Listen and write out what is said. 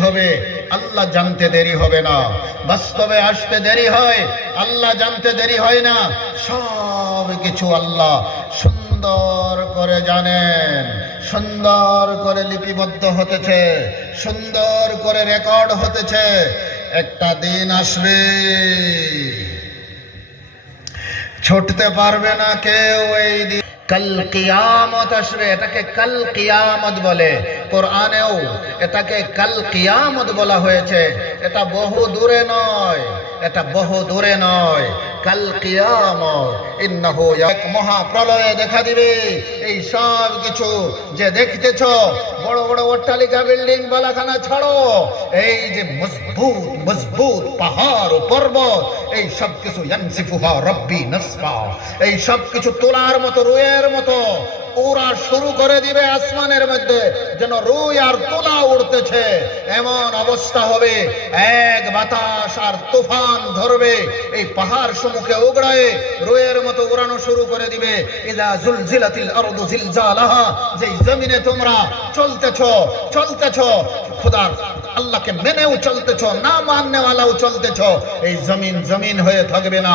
হবে, আল্লাহ জানতে দেরি হবে না। বাস্তবে আসতে দেরি হয়, আল্লাহ জানতে দেরি হয় না। সব কিছু আল্লাহ সুন্দর করে জানেন, সুন্দর করে লিপিবদ্ধ হতেছে, সুন্দর করে রেকর্ড হতেছে। একটা দিন আসবে, ছুটতে পারবে না কেউ এই দিন। কাল কিয়ামত আসবে, এটাকে কাল কিয়ামত বলে। কোরআনেও এটাকে কাল কিয়ামত বলা হয়েছে। এটা বহু দূরে নয়, এটা বহু দূরে নয়। কাল কিয়ামত ইন্নাহু এক মহাপ্রলয়ে দেখা দিবে। এই সব কিছু যে দেখতেছ, বড় বড় অট্টালিকা বিল্ডিং বালাখানা ছাড়ো, এই যে মজবুত মজবুত পাহাড় ও পর্বত, এই সব কিছু ইয়ানসিফুহা রব্বি নাসফা, এই সব কিছু তোলার মতো, রুইয়ের মতো ওরা শুরু করে দিবে আসমানের মধ্যে, যেন রুই আর তোলা উড়তেছে। এমন অবস্থা হবে, এক বাতাস আর তুফান ধরবে, এই পাহাড় সমূহকে উগড়ায় রুইয়ের মতো উড়ানো শুরু করে দিবে। ইযা জুলজিলাতিল আরদু জিলজালাহা, যেই জমিনে তোমরা চলতেছ খোদা আল্লাহকে মেনেও চলতেছ, না মাননেওয়ালাও চলতেছ, এই জমিন জমিন হয়ে থাকবে না।